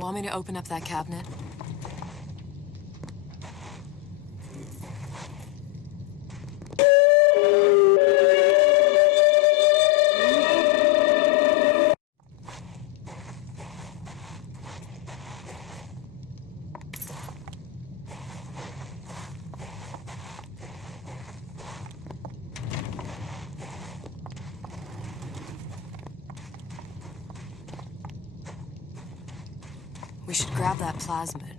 Want me to open up that cabinet? We should grab that plasmid.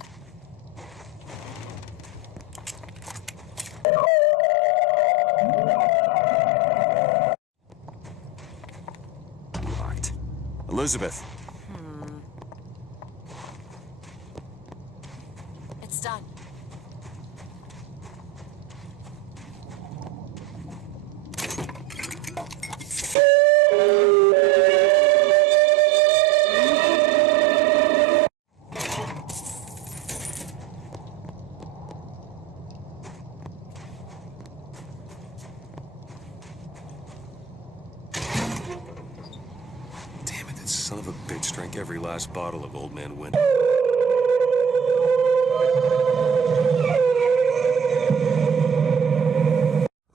Locked. Elizabeth. It's done. Damn it, that son of a bitch drank every last bottle of Old Man Win.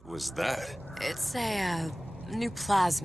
What was that? It's a new plasmid.